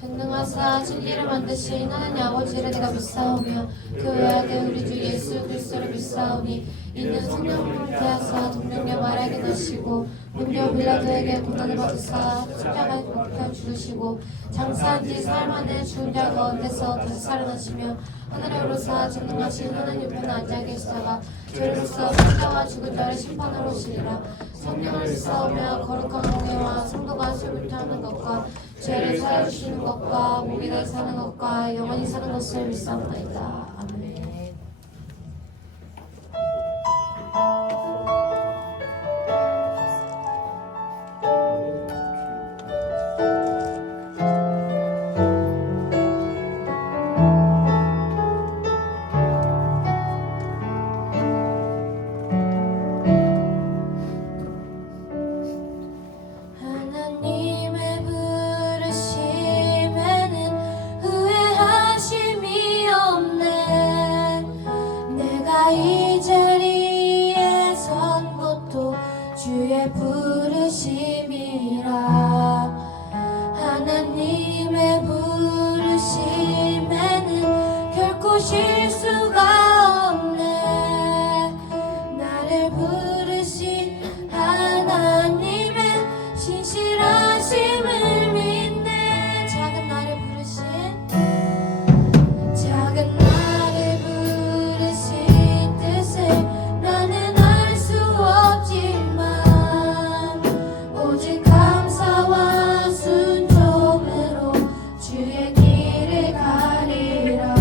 전능하사 진리를 만드신 하나님 아버지를 내가 믿사오며 그 외아들 우리 주 예수 그리스도를 믿사오니 이는 성령으로 되어서 동력녀 마리아에게 나시고 본디오 빌라도에게 고난을 받으사 십자가에 못 박혀 죽으시고 장사한 지 사흘 만에 죽은 자 가운데서 다시 살아나시며 하늘에 오르사 전능하신 하나님 편에 앉아 계시다가 죄로서 산자와 죽은 자를 심판하러 오시리라. 성령을 믿사오며 거룩한 공예와 성도가 세울때 하는 것과 죄를 사해주시는 것과 몸이 다시 사는 것과 영원히 사는 것을 믿사옵나이다. 아멘. 하나님의 부르심에는 후회하심이 없네. 내가 이 자리에 선 것도 주의 부르심이라. 하나님의 부르심에는 결코 실수가 없네. 나를 부르신 하나님의 신실하심을 믿네. 작은 나를 부르신 뜻을 나는 알 수 없지만 오직 감사와 순종으로 주의 길을 가리라.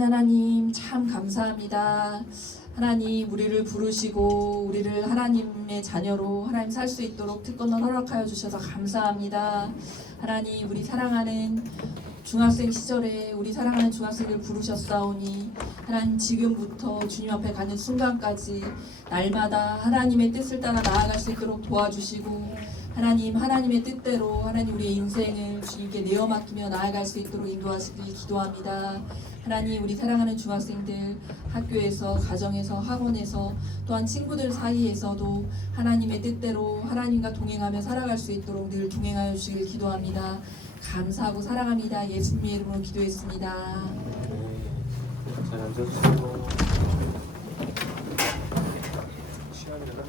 살아계신 하나님 참 감사합니다. 하나님 우리를 부르시고 우리를 하나님의 자녀로 하나님 살 수 있도록 특권을 허락하여 주셔서 감사합니다. 하나님 우리 사랑하는 중학생 시절에 우리 사랑하는 중학생을 부르셨사오니 하나님 지금부터 주님 앞에 가는 순간까지 날마다 하나님의 뜻을 따라 나아갈 수 있도록 도와주시고 하나님의 뜻대로 하나님 우리의 인생을 주님께 내어 맡기며 나아갈 수 있도록 인도하시길 기도합니다. 하나님 우리 사랑하는 중학생들 학교에서 가정에서 학원에서 또한 친구들 사이에서도 하나님의 뜻대로 하나님과 동행하며 살아갈 수 있도록 늘 동행하여 주시길 기도합니다. 감사하고 사랑합니다. 예수님의 이름으로 기도했습니다. 잘 앉아주시고 시간이 합니다.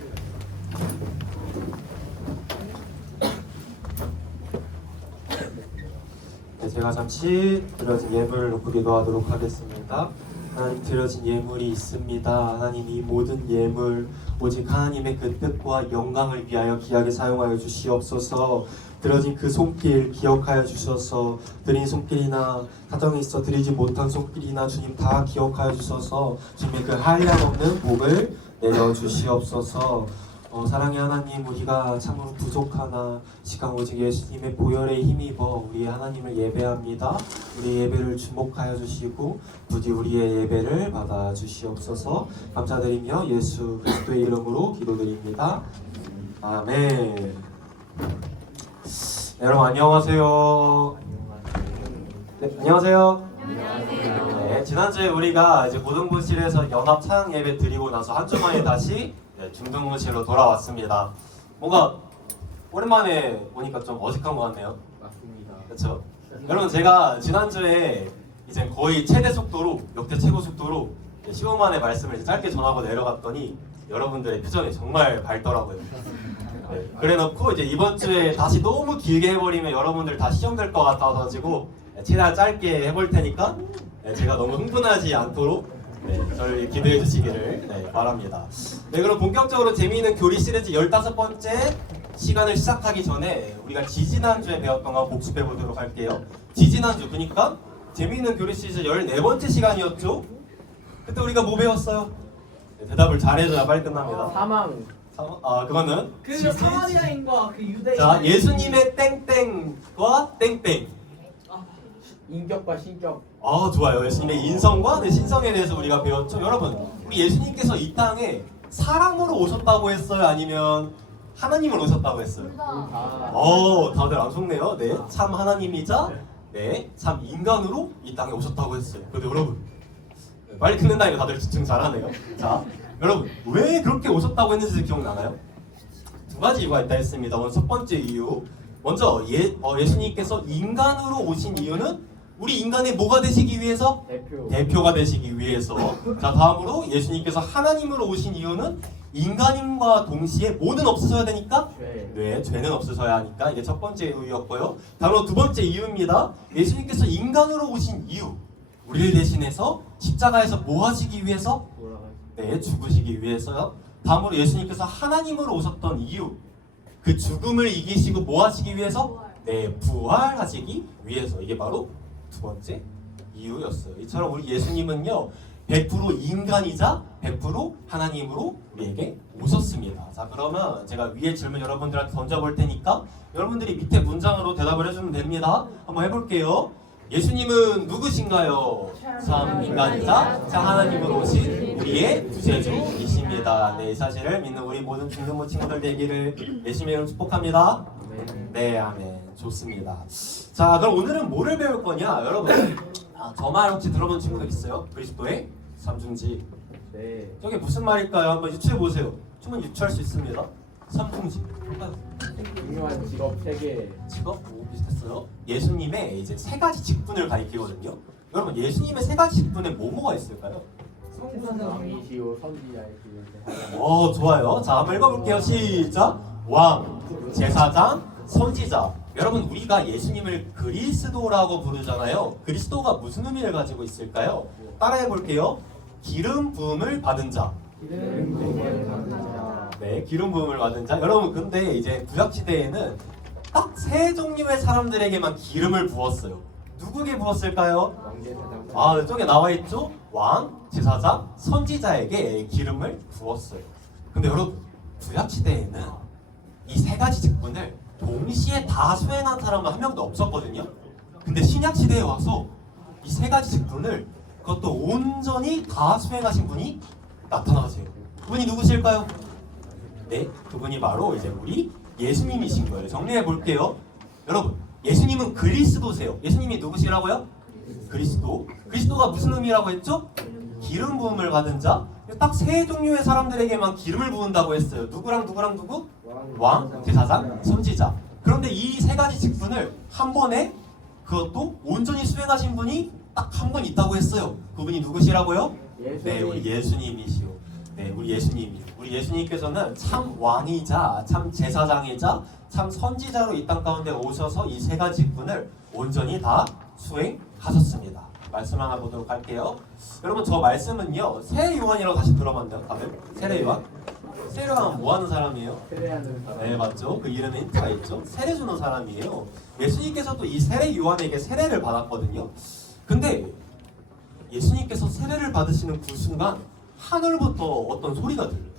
네, 제가 잠시 드려진 예물을 놓고 기도하도록 하겠습니다. 하나님 드려진 예물이 있습니다. 하나님 이 모든 예물 오직 하나님의 그 뜻과 영광을 위하여 귀하게 사용하여 주시옵소서. 드려진 그 손길 기억하여 주셔서 드린 손길이나 가정에 있어 드리지 못한 손길이나 주님 다 기억하여 주셔서 주님의 그 한량없는 복을 내려 주시옵소서. 사랑의 하나님 우리가 참으로 부족하나 시간 오직 예수님의 보혈에 힘입어 우리 하나님을 예배합니다. 우리 예배를 주목하여 주시고 부디 우리의 예배를 받아 주시옵소서. 감사드리며 예수 그리스도의 이름으로 기도드립니다. 아멘. 네, 여러분 안녕하세요. 네, 안녕하세요. 네, 지난주에 우리가 이제 고등부실에서 연합 찬양 예배 드리고 나서 한 주 만에 다시 중등부실로 돌아왔습니다. 뭔가 오랜만에 보니까 좀 어색한 것 같네요. 맞습니다. 그렇죠? 여러분 제가 지난주에 이제 거의 최대 속도로 역대 최고 속도로 15만의 말씀을 이제 짧게 전하고 내려갔더니 여러분들의 표정이 정말 밝더라고요. 네, 그래놓고 이제 이번 주에 다시 너무 길게 해버리면 여러분들 다 시험 될 것 같아가지고 최대한 짧게 해볼 테니까 제가 너무 흥분하지 않도록 저를 기대해 주시기를 바랍니다. 네, 그럼 본격적으로 재미있는 교리 시리즈 15번째 시간을 시작하기 전에 우리가 지지난주에 배웠던 거 복습해 보도록 할게요. 지지난주 그러니까 재미있는 교리 시리즈 14번째 시간이었죠? 그때 우리가 뭐 배웠어요? 네, 대답을 잘해줘야 빨리 끝납니다. 사망. 그거는 그 사마리아인과 그 유대인. 자, 예수님의 땡땡과 땡땡. 인격과 신격. 좋아요. 예수님의 인성과 신성에 대해서 우리가 배웠죠. 여러분, 우리 예수님께서 이 땅에 사람으로 오셨다고 했어요? 아니면 하나님으로 오셨다고 했어요? 다들 안 속네요. 네, 참 하나님이자 참 인간으로 이 땅에 오셨다고 했어요. 근데 여러분, 빨리 끝낸다니까 다들 집중 잘하네요. 자, 여러분, 왜 그렇게 오셨다고 했는지 기억나나요? 두 가지 이유가 있다 했습니다. 먼저 첫 번째 이유, 먼저 예수님께서 인간으로 오신 이유는 우리 인간의 뭐가 되시기 위해서? 대표가 되시기 위해서. 자, 다음으로 예수님께서 하나님으로 오신 이유는 인간임과 동시에 뭐는 없으셔야 되니까? 네, 죄는 없으셔야 하니까. 이게 첫 번째 이유였고요. 다음으로 두 번째 이유입니다. 예수님께서 인간으로 오신 이유, 우리를 대신해서 십자가에서 뭐 하시기 위해서? 네, 죽으시기 위해서요. 다음으로 예수님께서 하나님으로 오셨던 이유, 그 죽음을 이기시고 뭐 하시기 위해서? 네, 부활하시기 위해서. 이게 바로 두 번째 이유였어요. 이처럼 우리 예수님은요 100% 인간이자 100% 하나님으로 우리에게 오셨습니다. 자, 그러면 제가 위에 질문 여러분들한테 던져볼 테니까 여러분들이 밑에 문장으로 대답을 해주면 됩니다. 한번 해볼게요. 예수님은 누구신가요? 참 인간이자 참 하나님으로 오신 우리의 구세주이십니다. 네, 이 사실을 믿는 우리 모든 중등부 친구들 되기를 예수님의 이름으로 축복합니다. 네, 아멘. 좋습니다. 자, 그럼 오늘은 뭐를 배울 거냐, 여러분? 저 말 혹시 들어본 친구들 있어요? 그리스도의 삼중지. 네. 저게 무슨 말일까요? 한번 유추해 보세요. 충분히 유추할 수 있습니다. 삼중지. 중요한 직업 3개. 직업? 오, 비슷했어요. 예수님의 이제 3가지 직분을 가리키거든요. 여러분, 예수님의 3가지 직분에 뭐가 있을까요? 왕이시오, 선지자이시오. 좋아요. 자, 한번 읽어볼게요. 시작. 왕, 제사장, 선지자. 여러분, 우리가 예수님을 그리스도라고 부르잖아요. 그리스도가 무슨 의미를 가지고 있을까요? 따라해 볼게요. 기름 부음을 받은 자. 네, 기름 부음을 받은 자. 여러분, 근데 이제 구약 시대에는 딱 3종류의 사람들에게만 기름을 부었어요. 누구에게 부었을까요? 왕제사장 아, 저기 나와 있죠? 왕, 제사장, 선지자에게 기름을 부었어요. 근데 여러분, 구약 시대에는 이 세 가지 직분을 동시에 다 수행한 사람은 한 명도 없었거든요. 근데 신약 시대에 와서 이 세 가지 직분을 그것도 온전히 다 수행하신 분이 나타나세요. 그분이 누구실까요? 네, 그분이 바로 이제 우리 예수님이신 거예요. 정리해 볼게요. 여러분, 예수님은 그리스도세요. 예수님이 누구시라고요? 그리스도. 그리스도가 무슨 의미라고 했죠? 기름 부음을 받은 자. 딱 세 종류의 사람들에게만 기름을 부은다고 했어요. 누구랑 누구랑 누구? 왕, 제사장, 선지자. 그런데 이 세 가지 직분을 한 번에 그것도 온전히 수행하신 분이 딱 한 분 있다고 했어요. 그분이 누구시라고요? 네, 우리 예수님이시오. 네, 우리 예수님이. 우리 예수님께서는 참 왕이자 참 제사장이자 참 선지자로 이 땅 가운데 오셔서 이 세 가지 직분을 온전히 다 수행하셨습니다. 말씀 하나 보도록 할게요. 여러분, 저 말씀은요, 세례 요한이라고 다시 들어봤나요? 다들? 세례 요한? 세례 요한은 뭐 하는 사람이에요? 세례하는 사람 네, 맞죠. 그 이름에 힌트가 있죠. 세례 주는 사람이에요. 예수님께서도 이 세례 요한에게 세례를 받았거든요. 근데 예수님께서 세례를 받으시는 그 순간 하늘부터 어떤 소리가 들려요.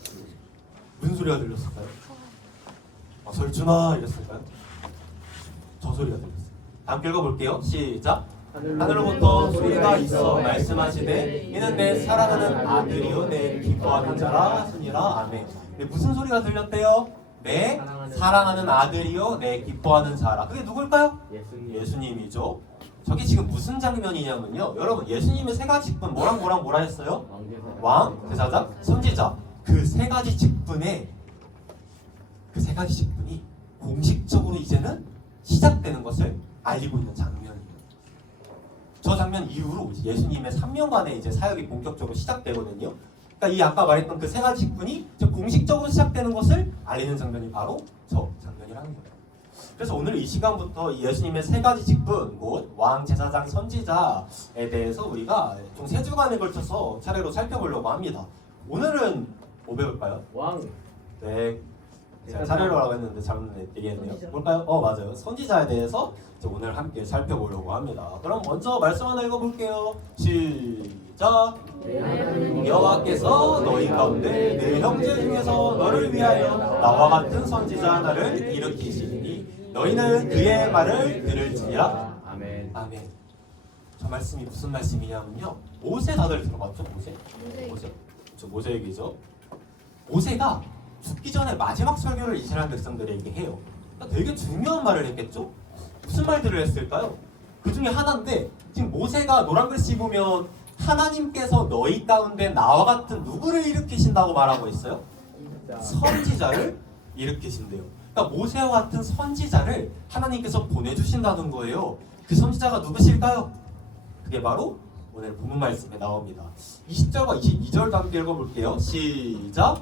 무슨 소리가 들렸을까요? 설준아 이랬을까요? 저 소리가 들렸어요. 함께 읽어볼게요. 시작. 하늘로부터 소리가 있어 말씀하시되 이는 내 사랑하는 아들이요 내 기뻐하는 자라 하시니라. 아멘. 네, 무슨 소리가 들렸대요? 내 사랑하는 아들이요 내 기뻐하는 자라. 그게 누굴까요? 예수님이죠. 저게 지금 무슨 장면이냐면요, 여러분, 예수님의 세 가지 직분 뭐랑 뭐라 했어요? 왕, 제사장, 선지자. 그 세 가지 직분에 그 세 가지 직분이 공식적으로 이제는 시작되는 것을 알리고 있는 장면이에요. 저 장면 이후로 예수님의 3년간의 이제 사역이 본격적으로 시작되거든요. 그러니까 이 아까 말했던 그 세 가지 직분이 이제 공식적으로 시작되는 것을 알리는 장면이 바로 저 장면이라는 거예요. 그래서 오늘 이 시간부터 이 예수님의 세 가지 직분, 곧 왕, 제사장, 선지자에 대해서 우리가 총 3주간에 걸쳐서 차례로 살펴보려고 합니다. 오늘은 뭐 배울까요? 왕 네, 제가 차례로라고 했는데 잘못 얘기했네요. 뭘까요? 맞아요. 선지자에 대해서 이제 오늘 함께 살펴보려고 합니다. 그럼 먼저 말씀 하나 읽어볼게요. 시작. 여호와께서 너희 가운데 내 형제 중에서 너를 위하여 나와 같은 선지자 하나를 일으키시니 너희는 그의 말을 들을지니라. 아멘. 아멘. 저 말씀이 무슨 말씀이냐면요, 모세 다들 들어봤죠? 모세. 저 모세 얘기죠. 모세가 죽기 전에 마지막 설교를 이스라엘 백성들에게 해요. 그러니까 되게 중요한 말을 했겠죠? 무슨 말들을 했을까요? 그 중에 하나인데, 지금 모세가 노란 글씨 보면 하나님께서 너희 가운데 나와 같은 누구를 일으키신다고 말하고 있어요? 선지자를 일으키신대요. 그러니까 모세와 같은 선지자를 하나님께서 보내주신다는 거예요. 그 선지자가 누구실까요? 그게 바로 오늘 본문 말씀에 나옵니다. 20절과 22절도 함께 읽어볼게요. 시작.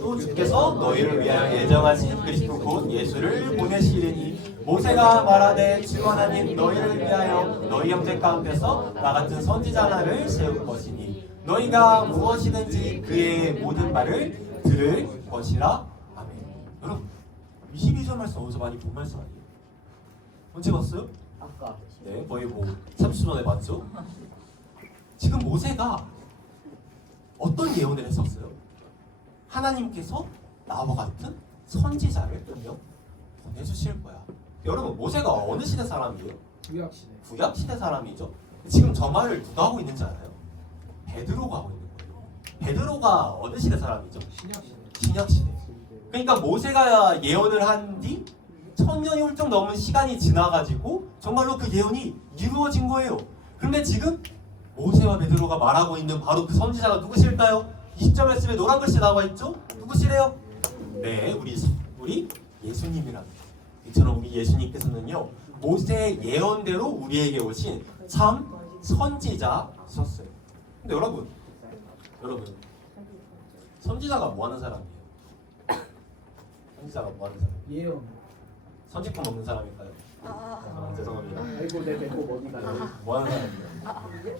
또 주께서 너희를 위하여 예정하신 그리스도 곧 예수를 보내시리니 모세가 말하되 주 하나님 너희를 위하여 너희 형제 가운데서 나 같은 선지자 하나를 세울 것이니 너희가 무엇이든지 그의 모든 말을 들을 것이라. 아멘. 여러분, 22절 말씀 어디서 많이 본 말씀 아니에요? 언제 봤어요? 아까 네, 거의 뭐 30초 전에 봤죠? 지금 모세가 어떤 예언을 했었어요? 하나님께서 나와 같은 선지자를 한 명 보내주실 거야. 여러분, 모세가 어느 시대 사람이에요? 구약시대. 구약 시대 사람이죠. 지금 저 말을 누가 하고 있는지 알아요? 베드로가 하고 있는 거예요. 베드로가 어느 시대 사람이죠? 신약시대. 신약 시대. 그러니까 모세가 예언을 한 뒤 1000년이 훌쩍 넘은 시간이 지나가지고 정말로 그 예언이 이루어진 거예요. 그런데 지금 모세와 베드로가 말하고 있는 바로 그 선지자가 누구실까요? 20절 말씀에 노란 글씨 나와 있죠? 누구시래요? 네, 우리 예수님이랍니다. 이처럼 우리 예수님께서는요, 모세의 예언대로 우리에게 오신 참 선지자셨어요. 근데 여러분, 선지자가 뭐 하는 사람이에요? 선지자가 뭐 하는 사람? 예언. 선지품 없는 사람일까요? 죄송합니다. 아이고 내 배꼽 어디 가요? 뭐 하는 사람이에요?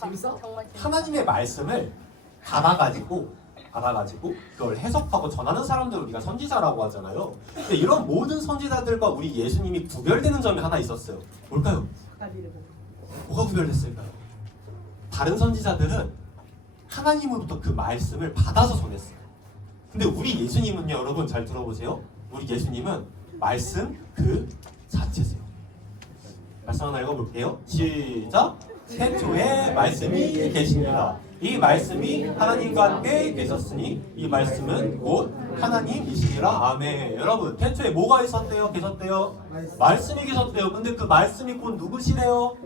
재밌어? 하나님의 말씀을 받아가지고 그걸 해석하고 전하는 사람들을 우리가 선지자라고 하잖아요. 근데 이런 모든 선지자들과 우리 예수님이 구별되는 점이 하나 있었어요. 뭘까요? 닭다리를 보고. 뭐가 구별됐을까요? 다른 선지자들은 하나님으로부터 그 말씀을 받아서 전했어요. 근데 우리 예수님은요, 여러분 잘 들어보세요. 우리 예수님은 말씀 그 자체세요. 말씀 하나 읽어볼게요. 시작. 태초에 말씀이 계십니다. 이 말씀이 하나님과 함께 계셨으니 이 말씀은 곧 하나님이시니라. 아멘. 여러분, 태초에 뭐가 있었대요? 계셨대요? 말씀이 계셨대요. 근데 그 말씀이 곧 누구시래요?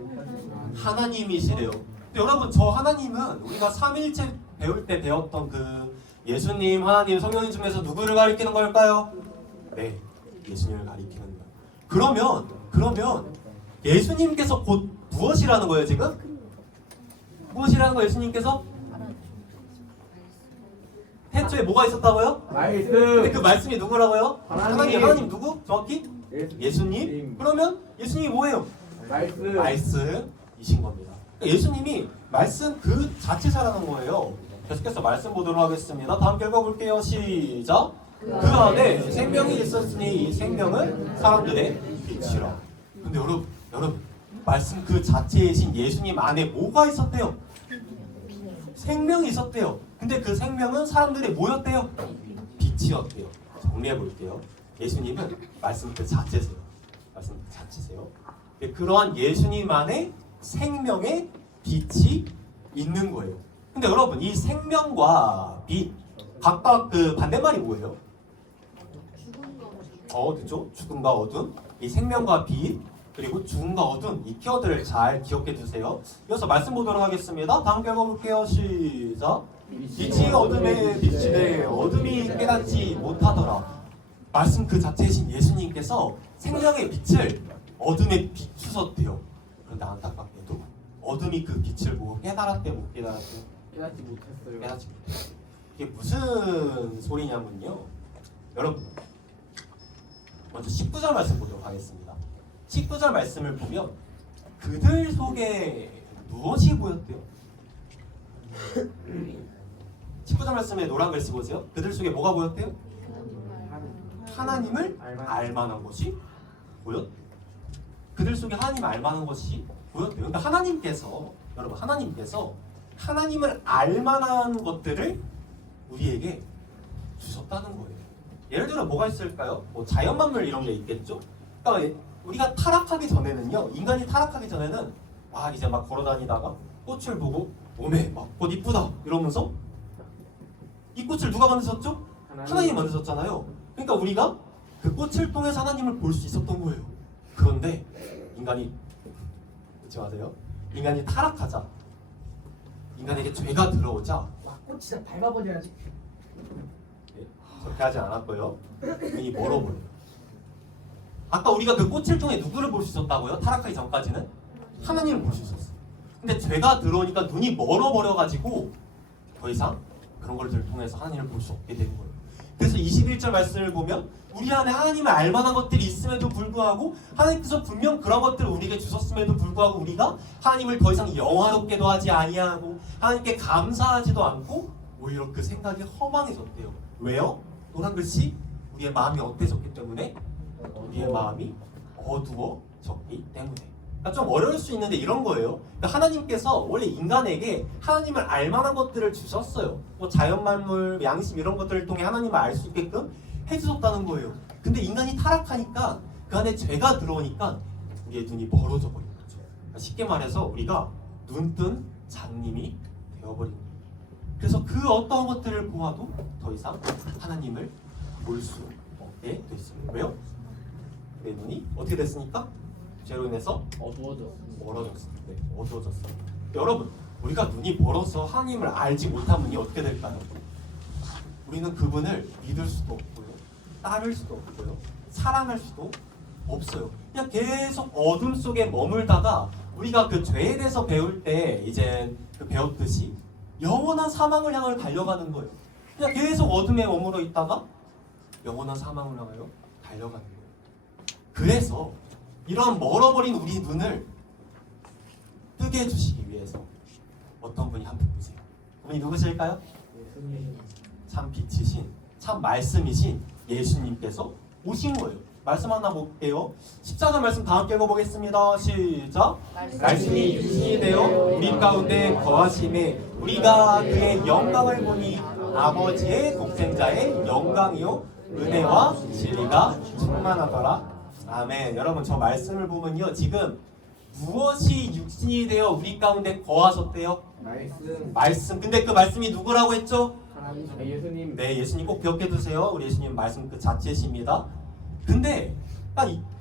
하나님이시래요. 근데 여러분, 저 하나님은 우리가 삼일체 배울 때 배웠던 그 예수님, 하나님, 성령님 중에서 누구를 가리키는 걸까요? 네, 예수님을 가리키는 거예요. 그러면 예수님께서 곧 무엇이라는 거예요, 지금? 무엇이라는 거예요, 예수님께서? 태초에 뭐가 있었다고요? 말씀. 근데 그 말씀이 누구라고요? 하나님. 하나님 누구? 정확히? 예수님? 그러면 예수님이 뭐예요? 말씀. 말씀이신 겁니다. 그러니까 예수님이 말씀 그 자체사라는 거예요. 계속해서 말씀 보도록 하겠습니다. 다음 께 읽어볼게요. 시작. 그 안에 생명이 있었으니 이 생명은 사람들의 빛이라. 근데 여러분 말씀 그 자체이신 예수님 안에 뭐가 있었대요? 생명이 있었대요. 근데 그 생명은 사람들의 뭐였대요? 빛이었대요. 정리해 볼게요. 예수님은 말씀 그 자체세요. 말씀 그 자체세요. 그러한 예수님 안에 생명의 빛이 있는 거예요. 근데 여러분 이 생명과 빛 각각 그 반대말이 뭐예요? 그렇죠? 죽음과 어둠. 이 생명과 빛 그리고 죽음과 어둠 이 키워드를 잘 기억해 주세요. 이어서 말씀 보도록 하겠습니다. 다음 읽어볼게요. 시작. 빛이 어둠에 비치되 어둠이 깨닫지 못하더라. 말씀 그 자체이신 예수님께서 생명의 빛을 어둠에 비추셨대요. 그런데 안타깝게도 어둠이 그 빛을 보고 깨달았대요, 못 깨달았대요? 깨닫지 못했어요. 깨닫지 못했어요. 이게 무슨 소리냐면요. 여러분 먼저 19절 말씀 보도록 하겠습니다. 19절 말씀을 보면 그들 속에 무엇이 보였대요? 19절 말씀에 노란 글씨 보세요. 그들 속에 뭐가 보였대요? 하나님을 알만한 것이 보였. 그들 속에 하나님을 알만한 것이 보였대요. 그러니까 하나님께서 여러분 하나님을 알만한 것들을 우리에게 주셨다는 거예요. 예를 들어 뭐가 있을까요? 뭐 자연 만물 이런 게 있겠죠. 그러니까 우리가 타락하기 전에는요, 인간이 타락하기 전에는 이제 막 걸어다니다가 꽃을 보고 몸에 막 꽃 이쁘다 이러면서 이 꽃을 누가 만드셨죠? 하나님이 만드셨잖아요. 그러니까 우리가 그 꽃을 통해서 하나님을 볼 수 있었던 거예요. 그런데 인간이 잊지 마세요. 인간이 타락하자, 인간에게 죄가 들어오자 와, 꽃 진짜 밟아버려야지. 그렇게 하지 않았고요. 눈이 멀어버려요. 아까 우리가 그 꽃을 통해 누구를 볼 수 있었다고요? 타락하기 전까지는 하나님을 볼 수 있었어요. 근데 죄가 들어오니까 눈이 멀어버려가지고 더 이상 그런 것들을 통해서 하나님을 볼 수 없게 되는 거예요. 그래서 21절 말씀을 보면 우리 안에 하나님을 알만한 것들이 있음에도 불구하고 하나님께서 분명 그런 것들을 우리에게 주셨음에도 불구하고 우리가 하나님을 더 이상 영화롭게도 하지 아니하고 하나님께 감사하지도 않고 오히려 그 생각이 허망해졌대요. 왜요? 노란 글씨 우리의 마음이 어때졌기 때문에? 우리의 마음이 어두워졌기 때문에. 그러니까 좀 어려울 수 있는데 이런 거예요. 그러니까 하나님께서 원래 인간에게 하나님을 알만한 것들을 주셨어요. 뭐 자연만물, 양심 이런 것들을 통해 하나님을 알 수 있게끔 해주셨다는 거예요. 근데 인간이 타락하니까 그 안에 죄가 들어오니까 우리의 눈이 멀어져 버린 거죠. 그러니까 쉽게 말해서 우리가 눈뜬 장님이 되어버린 거예요. 그래서 그 어떠한 것들을 보아도 더 이상 하나님을 볼 수 없게 됐습니다. 왜요? 내 눈이 어떻게 됐습니까? 죄로 인해서 멀어졌습니다. 네, 어두워졌어요. 여러분, 우리가 눈이 멀어서 하나님을 알지 못하면 어떻게 될까요? 우리는 그분을 믿을 수도 없고요, 따를 수도 없고요, 사랑할 수도 없어요. 그냥 계속 어둠 속에 머물다가 우리가 그 죄에 대해서 배울 때 이제 그 배웠듯이 영원한 사망을 향해 달려가는 거예요. 그냥 계속 어둠에 머물러 있다가 영원한 사망을 향하여 달려가는 거예요. 그래서 이런 멀어버린 우리 눈을 뜨게 해주시기 위해서 어떤 분이 한 분 계세요. 그분이 누구실까요? 예수님. 참 빛이신, 참 말씀이신 예수님께서 오신 거예요. 말씀 하나 볼게요. 십자가 말씀 다 함께 읽어보겠습니다. 시작. 말씀이 육신이 되어 우리 가운데 거하심에 우리가 그의 영광을 보니 아버지의 독생자의 영광이요 은혜와 진리가 충만하더라. 아멘. 여러분 저 말씀을 보면요 지금 무엇이 육신이 되어 우리 가운데 거하셨대요? 말씀. 근데 그 말씀이 누구라고 했죠? 예수님. 네, 예수님 꼭 기억해 두세요. 우리 예수님 말씀 그 자체십니다. 근데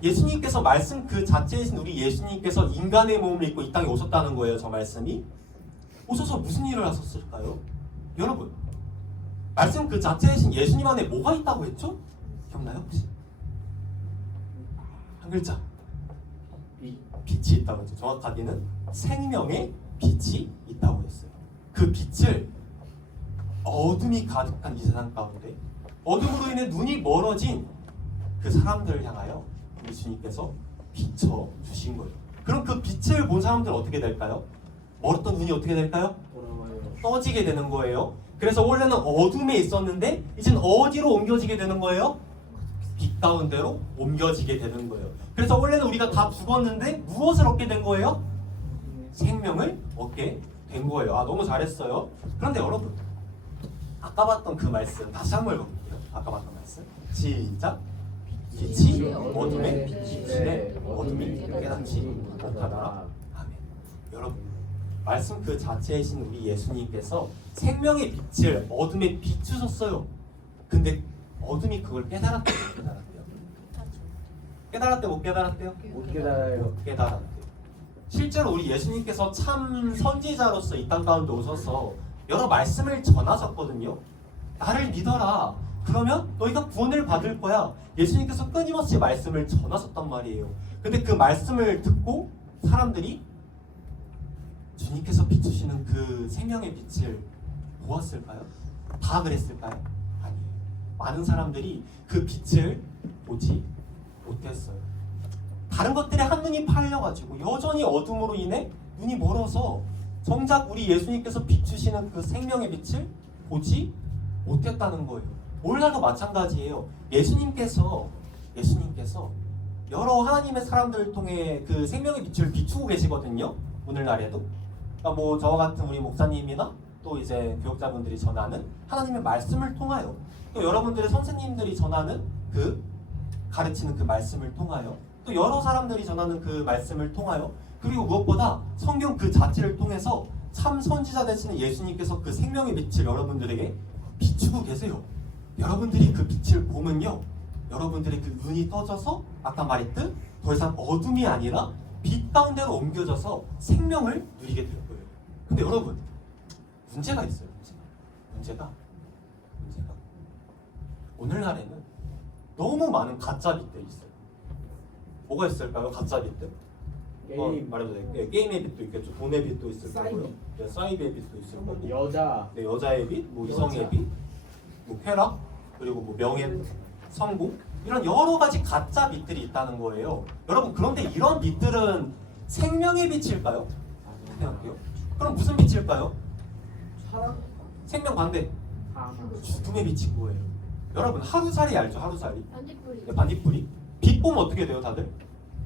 예수님께서 말씀 그 자체이신 우리 예수님께서 인간의 몸을 입고 이 땅에 오셨다는 거예요. 저 말씀이 오셔서 무슨 일을 하셨을까요? 여러분 말씀 그 자체이신 예수님 안에 뭐가 있다고 했죠? 기억나요 혹시? 한 글자 빛이 있다고 했죠. 정확하게는 생명의 빛이 있다고 했어요. 그 빛을 어둠이 가득한 이 세상 가운데 어둠으로 인해 눈이 멀어진 그 사람들을 향하여 우리 주님께서 비춰 주신 거예요. 그럼 그 빛을 본 사람들은 어떻게 될까요? 멀었던 눈이 어떻게 될까요? 떠지게 되는 거예요. 그래서 원래는 어둠에 있었는데 이제는 어디로 옮겨지게 되는 거예요? 빛 가운데로 옮겨지게 되는 거예요. 그래서 원래는 우리가 다 죽었는데 무엇을 얻게 된 거예요? 생명을 얻게 된 거예요. 아 너무 잘했어요. 그런데 여러분 아까 봤던 그 말씀 다시 한번 읽어볼게요. 아까 봤던 말씀 시작. 빛이 어둠에 비추시되 어둠이 깨닫지 못하더라. 아멘. 여러분 말씀 그 자체이신 우리 예수님께서 생명의 빛을 어둠에 비추셨어요. 근데 어둠이 그걸 깨달았대요. 못 깨달았대요. 깨달았대요. 못 깨달았대요. 못 깨달아요. 못 깨달았대요. 실제로 우리 예수님께서 참 선지자로서 이 땅 가운데 오셔서 여러 말씀을 전하셨거든요. 나를 믿어라. 그러면 너희가 구원을 받을 거야. 예수님께서 끊임없이 말씀을 전하셨단 말이에요. 근데 그 말씀을 듣고 사람들이 주님께서 비추시는 그 생명의 빛을 보았을까요? 다 그랬을까요? 아니에요. 많은 사람들이 그 빛을 보지 못했어요. 다른 것들에 한눈이 팔려가지고 여전히 어둠으로 인해 눈이 멀어서 정작 우리 예수님께서 비추시는 그 생명의 빛을 보지 못했다는 거예요. 오늘날도 마찬가지예요. 예수님께서 여러 하나님의 사람들을 통해 그 생명의 빛을 비추고 계시거든요. 오늘날에도. 그러니까 뭐 저와 같은 우리 목사님이나 또 이제 교육자분들이 전하는 하나님의 말씀을 통하여 또 여러분들의 선생님들이 전하는 그 가르치는 그 말씀을 통하여 또 여러 사람들이 전하는 그 말씀을 통하여 그리고 무엇보다 성경 그 자체를 통해서 참 선지자 되시는 예수님께서 그 생명의 빛을 여러분들에게 비추고 계세요. 여러분들이 그 빛을 보면요 여러분들의 그 눈이 떠져서 아까 말했듯 더 이상 어둠이 아니라 빛 가운데로 옮겨져서 생명을 누리게 될 거예요. 근데 여러분 문제가 있어요. 문제가 오늘날에는 너무 많은 가짜 빛들이 있어요. 뭐가 있을까요? 가짜 빛들? 게임. 말해도 돼요. 네, 게임의 빛도 있겠죠. 돈의 빛도 있을 사이비. 거고요. 네, 사이비의 빛도 있을 거고. 여자. 네, 여자의 빛, 뭐 이성의 빛, 뭐 쾌락, 그리고 뭐 명예, 성공 이런 여러 가지 가짜 빛들이 있다는 거예요. 여러분 그런데 이런 빛들은 생명의 빛일까요? 생각해요. 그럼 무슨 빛일까요? 사랑? 생명 반대 사망. 죽음의 빛인 거예요. 여러분 하루살이 알죠? 하루살이. 반딧불이. 네, 반딧불이. 빛 보면 어떻게 돼요, 다들?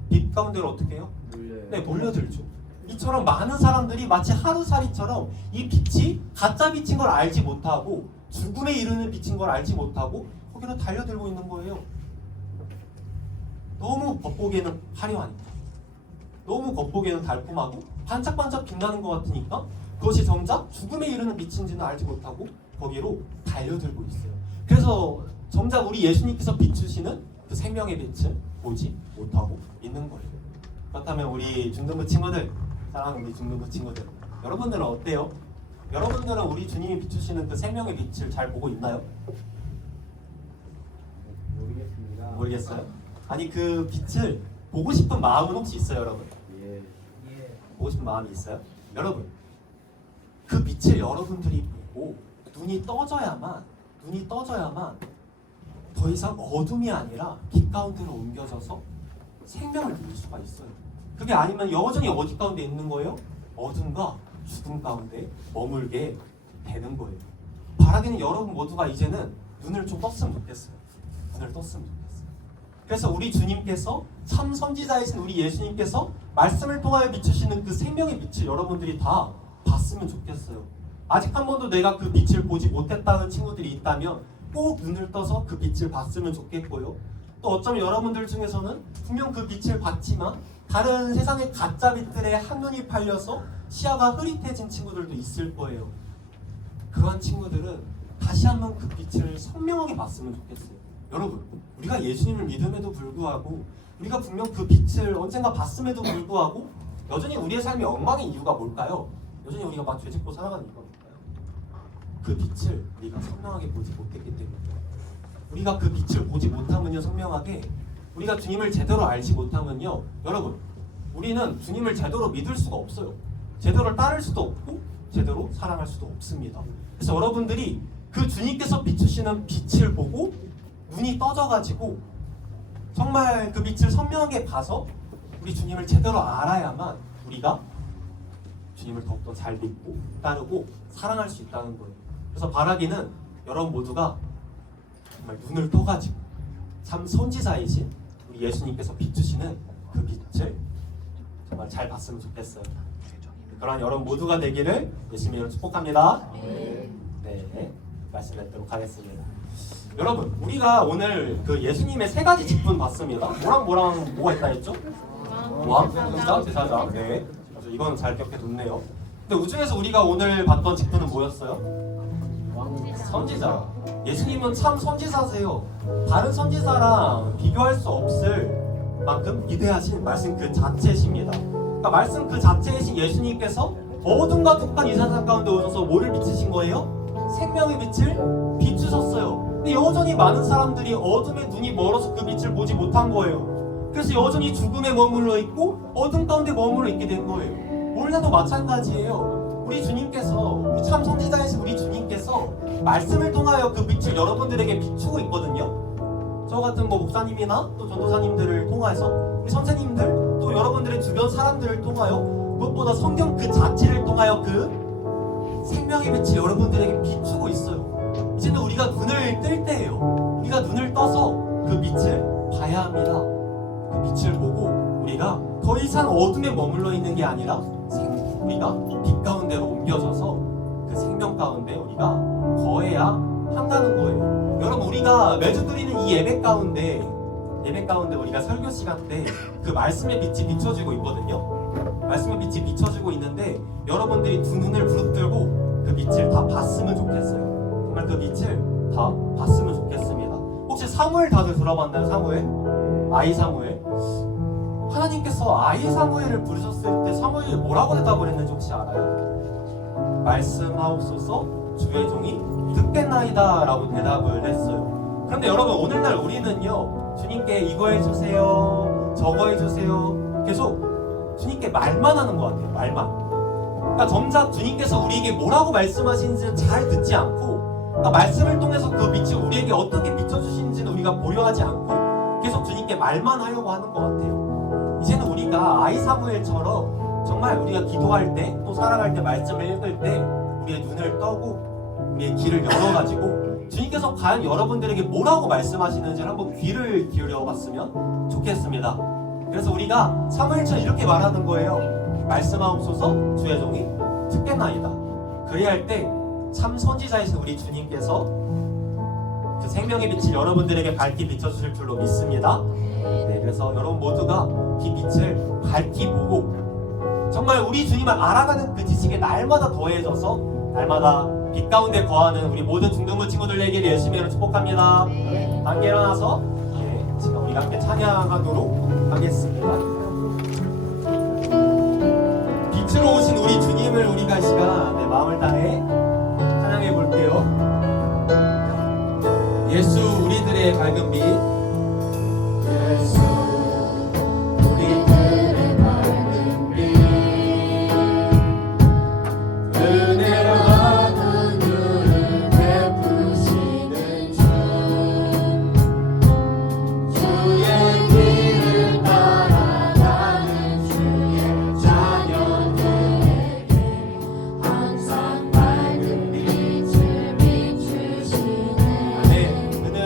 빛 가운데로 어떻게 해요? 물려요. 네, 몰려들죠. 이처럼 많은 사람들이 마치 하루살이처럼 이 빛이 가짜 빛인 걸 알지 못하고 죽음에 이르는 빛인 걸 알지 못하고 거기로 달려들고 있는 거예요. 너무 겉보기에는 화려하니까, 너무 겉보기에는 달콤하고 반짝반짝 빛나는 것 같으니까 그것이 정작 죽음에 이르는 빛인지는 알지 못하고 거기로 달려들고 있어요. 그래서 정작 우리 예수님께서 비추시는 그 생명의 빛을 보지 못하고 있는 거예요. 그렇다면 우리 중등부 친구들, 사랑하는 우리 중등부 친구들, 여러분들은 어때요? 여러분들은 우리 주님이 비추시는 그 생명의 빛을 잘 보고 있나요? 모르겠습니다. 모르겠어요? 아니 그 빛을 보고 싶은 마음은 혹시 있어요, 여러분? 예. 보고 싶은 마음이 있어요? 여러분 그 빛을 여러분들이 보고 눈이 떠져야만 더 이상 어둠이 아니라 빛 가운데로 옮겨져서 생명을 누릴 수가 있어요. 그게 아니면 여전히 어디 가운데 있는 거예요? 어둠과 죽음 가운데 머물게 되는 거예요. 바라기는 여러분 모두가 이제는 눈을 좀 떴으면 좋겠어요. 눈을 떴으면 좋겠어요. 그래서 우리 주님께서 참 선지자이신 우리 예수님께서 말씀을 통하여 비추시는 그 생명의 빛을 여러분들이 다 봤으면 좋겠어요. 아직 한 번도 내가 그 빛을 보지 못했다는 친구들이 있다면 꼭 눈을 떠서 그 빛을 봤으면 좋겠고요. 또 어쩌면 여러분들 중에서는 분명 그 빛을 봤지만 다른 세상의 가짜 빛들에 한눈이 팔려서 시야가 흐릿해진 친구들도 있을 거예요. 그러한 친구들은 다시 한번 그 빛을 선명하게 봤으면 좋겠어요. 여러분, 우리가 예수님을 믿음에도 불구하고 우리가 분명 그 빛을 언젠가 봤음에도 불구하고 여전히 우리의 삶이 엉망인 이유가 뭘까요? 여전히 우리가 막 죄짓고 살아가는 이유가 뭘까요? 그 빛을 우리가 선명하게 보지 못했기 때문이에요. 우리가 그 빛을 보지 못하면요, 선명하게 우리가 주님을 제대로 알지 못하면요, 여러분, 우리는 주님을 제대로 믿을 수가 없어요. 제대로 따를 수도 없고 제대로 사랑할 수도 없습니다. 그래서 여러분들이 그 주님께서 비추시는 빛을 보고 눈이 떠져가지고 정말 그 빛을 선명하게 봐서 우리 주님을 제대로 알아야만 우리가 주님을 더욱더 잘 믿고 따르고 사랑할 수 있다는 거예요. 그래서 바라기는 여러분 모두가 정말 눈을 떠가지고 참 선지자이신 우리 예수님께서 비추시는 그 빛을 정말 잘 봤으면 좋겠어요. 그러한 여러분 모두가 되기를 예수님으로 축복합니다. 네, 말씀드리도록 하겠습니다. 여러분, 우리가 오늘 그 예수님의 세 가지 직분 봤습니다. 뭐랑 뭐가 있다 했죠? 왕, 선지자, 제사장. 네, 그래서 이건 잘 기억해뒀네요. 근데 우중에서 우리가 오늘 봤던 직분은 뭐였어요? 선지자. 예수님은 참 선지자세요. 다른 선지자랑 비교할 수 없을 만큼 위대하신 말씀 그 자체이십니다. 그러니까 말씀 그 자체이신 예수님께서 어둠과 독한 이 세상 가운데 오셔서 뭐를 비추신 거예요? 생명의 빛을 비추셨어요. 근데 여전히 많은 사람들이 어둠에 눈이 멀어서 그 빛을 보지 못한 거예요. 그래서 여전히 죽음에 머물러 있고 어둠 가운데 머물러 있게 된 거예요. 오늘도 마찬가지예요. 우리 주님께서, 우리 참 선지자이신 우리 주님께서 말씀을 통하여 그 빛을 여러분들에게 비추고 있거든요. 저 같은 뭐 목사님이나 또 전도사님들을 통해서, 우리 선생님들, 또 여러분들의 주변 사람들을 통하여, 무엇보다 성경 그 자체를 통하여 그 생명의 빛을 여러분들에게 비추고 있어요. 이제는 우리가 눈을 뜰 때예요. 우리가 눈을 떠서 그 빛을 봐야 합니다. 그 빛을 보고 우리가 더 이상 어둠에 머물러 있는 게 아니라 우리가 빛 가운데로 옮겨져서 그 생명 가운데 우리가 거해야 한다는 거예요. 여러분, 우리가 매주 드리는 이 예배 가운데 우리가 설교 시간 때 그 말씀의 빛이 비춰지고 있거든요. 말씀의 빛이 비춰지고 있는데 여러분들이 두 눈을 부릅뜨고 그 빛을 다 봤으면 좋겠어요. 정말 그 빛을 다 봤으면 좋겠습니다. 혹시 사무엘 다들 들어봤나요? 사무엘? 아이 사무엘? 하나님께서 아이 사무엘을 부르셨을 때 사무엘이 뭐라고 대답을 했는지 혹시 알아요? 말씀하옵소서 주의 종이 듣겠나이다 라고 대답을 했어요. 그런데 여러분, 오늘날 우리는요, 주님께 이거 해주세요, 저거 해주세요, 계속 주님께 말만 하는 것 같아요. 말만. 그러니까 정작 주님께서 우리에게 뭐라고 말씀하시는지는 잘 듣지 않고, 그러니까 말씀을 통해서 그 빛이 우리에게 어떻게 비춰주시는지는 우리가 보려 하지 않고 계속 주님께 말만 하려고 하는 것 같아요. 이제는 우리가 아이 사무엘처럼 정말 우리가 기도할 때, 또 살아갈 때, 말씀을 읽을 때 우리의 눈을 떠고 우리의 귀를 열어가지고 주님께서 과연 여러분들에게 뭐라고 말씀하시는지를 한번 귀를 기울여 봤으면 좋겠습니다. 그래서 우리가 사무엘처럼 이렇게 말하는 거예요. 말씀하옵소서 주의 종이 듣겠나이다. 그래야 할 때 참 선지자이신 우리 주님께서 그 생명의 빛을 여러분들에게 밝히 비춰주실 줄로 믿습니다. 네, 그래서 여러분 모두가 이 빛을 밝히 보고 정말 우리 주님을 알아가는 그 지식에 날마다 더해져서 날마다 빛 가운데 거하는 우리 모든 중등부 친구들에게 예수님으로 축복합니다. 함께 일어나서 지금 우리가 함께 찬양하도록 하겠습니다. 빛으로 오신 우리 주님을 우리가 이 시간 마음을 다해 찬양해 볼게요. 예수 우리들의 밝은 빛. 예수 우리들의 밝은 빛. 은혜로 가득 눈을 베푸시는 주. 주의 길을 따라가는 주의 자녀들에게 항상 밝은 빛을 비추시네. 그는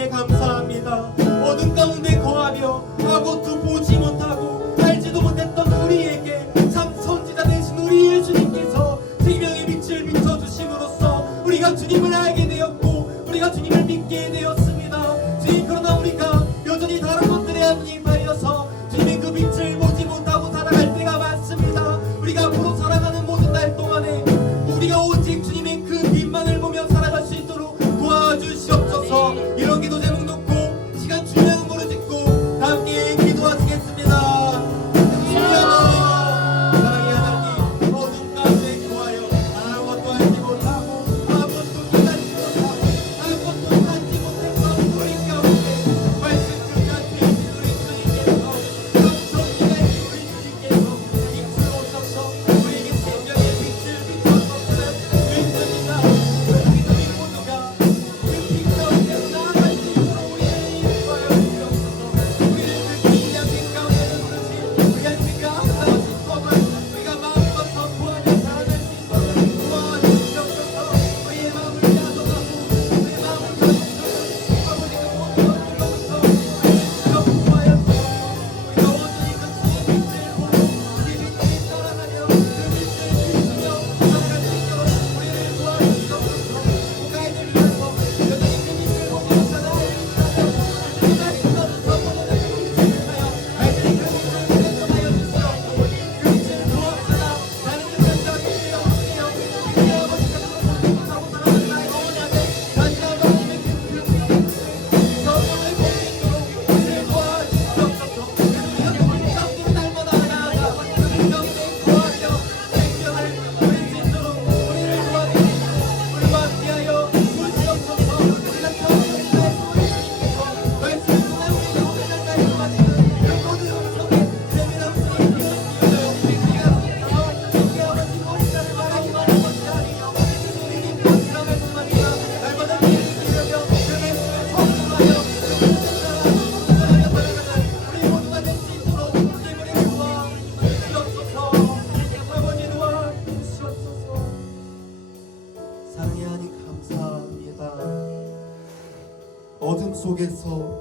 은혜 감사합니다. 어둠 가운데 거하며 아무것도 보지 못하고 알지도 못했던 우리에게 참 선지자 되신 우리 예수님께서 생명의 빛을 비춰주심으로써 우리가 주님을 알게 되었고 우리가 주님을 믿게 되었습니다. 주님, 그러나 우리가 여전히 다른 것들에 눈이 팔려서 주님의 그 빛을 보지 못하고 살아갈 때가 많습니다. 우리가 앞으로 살아가는 모든 날 동안에 우리가 오직 주님의 그 빛만을 보며 살아갈 수 있도록 도와주시옵소서. 이런 기도 제목 놓고 시간 중요한 거를 짓고 다 함께 기도하시겠습니다. 사랑의 하나님, 어둠 가운데 거하여 아무것도 알지 못하고 아무것도 깨닫지 못하고 아무것도 찾지 못했던 우리 가운데 말씀 끝까지 우리 주님께서 성성이가 우리 주님께서 빛을 오셔서 우리에게 생명의 빛을 비춰주셨음을 믿습니다. 우리 모두가 그 빛 가운데로 나아갈 수 있도록 우리를 인도하여 주시옵소서. 우리를 그 기이한 빛 가운데 부르신 우리 하나님과 아름다우신 꿈을 우리가 마음껏 선포하며 살아갈 수 있도록 도와주시옵소서. 우리의 마음을 야속하고 우리의 마음을 가지고 아버지 그 모든 것들로부터 우리를 구하여 주옵소서. 우리가 온전히 그 주의 빛을 보고 그 빛을 따라가며 그 빛을 비추며 살아갈 수 있도록 우리를 도와주시옵소서. 우가이들 위해서 여전히 그 빛을 보고 살아가는 주님의 말씀을 선포하는 그 빛을 하여 아이들이 그 빛을 발견하여 주시옵소서. 그 빛을 보았으나 나는 그 현장이 되었으며 우리 아버지가 그것을 못하고 살아가는 나의 어머니한테 간절한 주님의 그 빛을 성령을 볼 수 있도록 우리를 도와주시옵소서. 우리가 그 빛 가운데 날마다 나아가 그 빛 가운데 거하며 생명을 누릴 수 있도록 우리를 도와주시고 우리와 함께하여 주시옵소서. 우리가 처음 나의 주님께서 말씀을 통해 우리 가운데 날까지 마치는 그 모든 음성의 세밀한 소리를 들으시며 우리가 우리 아버지 무엇이라를 말하기만 한 것이 아니며 우리는 무엇이라 말씀하니까 날마다 우리를 지키려며 그 말씀을 성공하여 그 모든 나라 순전하게 살아가는 우리 모두가 될 수 있도록 주님을 도와주시옵소서. 아버지 도와주시옵소서. 사랑의 하나님 감사합니다. 어둠 속에서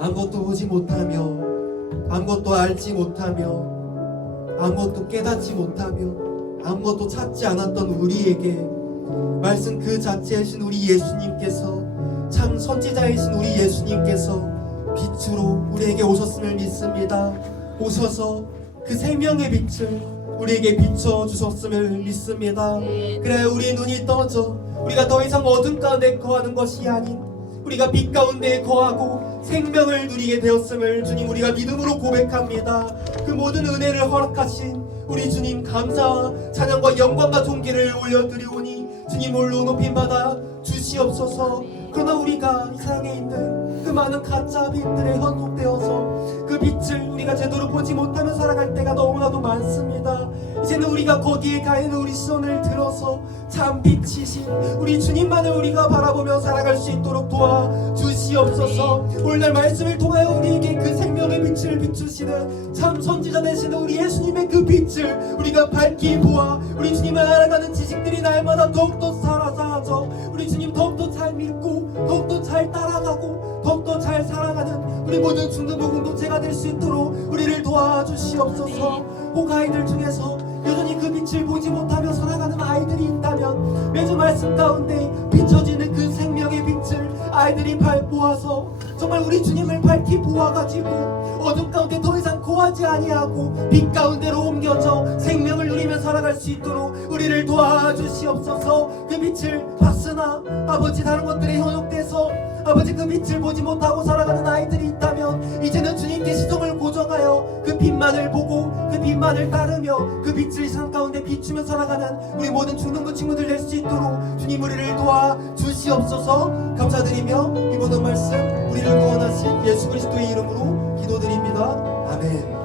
아무것도 보지 못하며 아무것도 알지 못하며 아무것도 깨닫지 못하며 아무것도 찾지 않았던 우리에게 말씀 그 자체이신 우리 예수님께서 참 선지자이신 우리 예수님께서 빛으로 우리에게 오셨음을 믿습니다. 오셔서 그 생명의 빛을 우리에게 비춰주셨음을 믿습니다. 그래 우리 눈이 떠져 우리가 더 이상 어둠 가운데 거하는 것이 아닌 우리가 빛 가운데 거하고 생명을 누리게 되었음을 주님 우리가 믿음으로 고백합니다. 그 모든 은혜를 허락하신 우리 주님 감사와 찬양과 영광과 존귀를 올려드리오니 주님 홀로 높임받아 주시옵소서. 그러나 우리가 이 세상에 있는 그 많은 가짜 빛들에 현혹되어서 그 빛을 우리가 제대로 보지 못하며 살아갈 때가 너무나도 많습니다. 이제는 우리가 거기에 가 있는 우리 시선을 들어서 참 빛이신 우리 주님만을 우리가 바라보며 살아갈 수 있도록 도와주시옵소서. 오늘날 말씀을 통하여 우리에게 그 생명의 빛을 비추시는 참 선지자 되시는 우리 예수님의 그 빛을 우리가 밝히 보아 우리 주님을 알아가는 지식들이 날마다 더욱더 사라져 우리 주님 더욱더 잘 믿고 더욱더 잘 따라가고 더욱더 잘 살아가는 우리 모든 중등부 공동체가 될 수 있도록 우리를 도와주시옵소서. 혹 아이들 중에서 여전히 그 빛을 보지 못하며 살아가는 아이들이 있다면 매주 말씀 가운데 비춰지는 그 생명의 빛을 아이들이 보아서 정말 우리 주님을 밝히 보아가지고 어둠 가운데 더 이상 고하지 아니하고 빛 가운데로 옮겨져 생명을 누리며 살아갈 수 있도록 우리를 도와주시옵소서. 그 빛을 봤으나 아버지 다른 것들에 현혹돼서 아버지 그 빛을 보지 못하고 살아가는 아이들이 있다면 이제는 주님께 시선을 고정하여 그 빛만을 보고 그 빛만을 따르며 그 빛을 이 세상 가운데 비추며 살아가는 우리 모든 중등부 친구들 될 수 있도록 주님 우리를 도와주시옵소서. 감사드리며 이 모든 말씀 우리를 구원하신 예수 그리스도의 이름으로 기도드립니다. 아멘.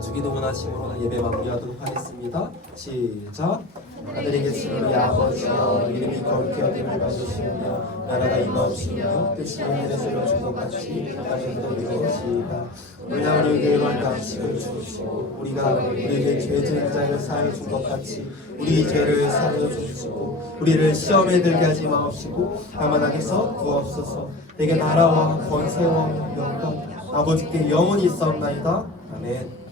주기도 원하심으로 예배 마무리하도록 하겠습니다. 시작. 하늘에 계신 우리 아버지여 이름이 거룩히 여김을 받으시며 나라가 임하옵시며 뜻이 하늘에서 준 것 같이 땅에서도 이루어지이다. 우리가 우리에게 일반 양식을 주시고 우리가 우리에게 죄 지은 자를 사하여 준 것 같이 우리 죄를 사하여 주시고 우리를 시험에 들게 하지 마옵시고 다만 악에서 구하옵소서. 내게 나라와 권세와 영광 아버지께 영원히 있사옵나이다. 아멘.